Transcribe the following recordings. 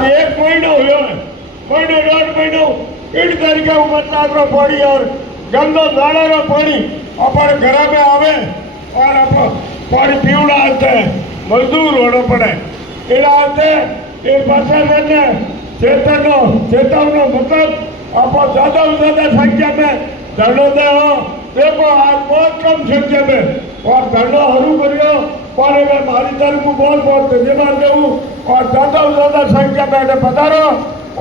आज 1 महीनो हुआ है, महीनो 1.5 महीनो इन तरीके बरसात रो पानी और गंदो नाला रो पानी अपन घर में आवे और अपन पानी पीवड़ा आते मजदूर होना पड़े एना आते ये प्रशासन ने चेतावनो मतलब आप ज्यादा से ज्यादा संख्या में धरनो दे हो। देखो आज बहुत कम संख्या में और धरनो हरू करियो पर मैं मारी तरफ को बहुत धन्यवाद देऊँ और ज्यादा से ज्यादा संख्या में पधारो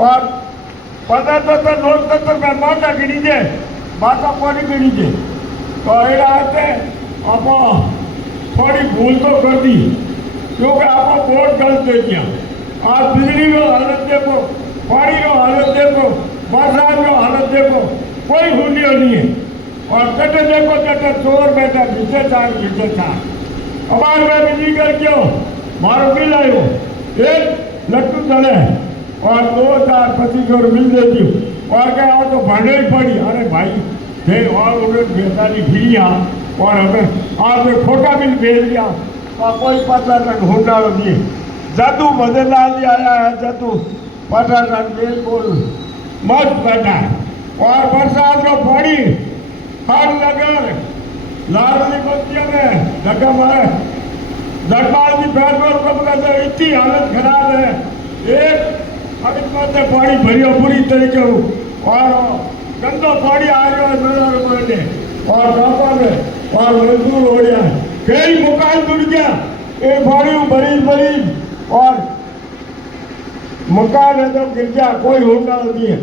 और पधारता तो लोकतंत्र में माता गिनीजे माता कोनी गिनीजे तो ये आते आप थोड़ी भूल तो कर दी क्योंकि आप वोट गलत दे दिया। आज बिजली को हालत देखो, पानी को हालत देखो, बरसात को हालत देखो, कोई खूनियों नहीं है और कटे देखो कटे चोर बैठा पीछे चार हमारे में बिजली कर क्यों मारो बिल आयो 1 लट्टू चले और 2,025 मिल देती और क्या और तो भाड़े ही पड़ी। अरे भाई फिर और उन्होंने बेचारी भिड़िया और हमें आपने खोटा बिल भेज दिया और कोई पता तक होना नहीं। जादू बदलाल आया है, जादू पता तक बिल्कुल मस्त बैठा है और बरसात का पानी हर नगर लाडली बस्तियों में धक्का मारे धक्का की पेट्रोल पंप का तो इतनी हालत खराब है। एक अमित से पानी भरियो पूरी तरीके और गंदा पानी आ रहा है महीने और गाँव में और मजदूर हो गया कई मकान टूट गया एक पानी मरीज और मकान है तो गिर गया कोई होना नहीं है।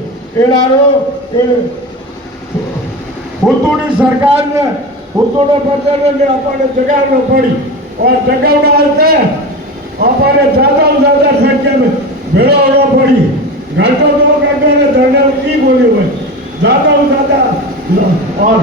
हुतूड़ी सरकार ने हुतूड़ो बदले ने अपने जगावना पड़ी और जगावना आते अपने ज्यादा से ज्यादा संख्या में भेड़ो होना पड़ी। घंटों 2 घंटे ने धरने की बोली हुई ज्यादा से ज्यादा और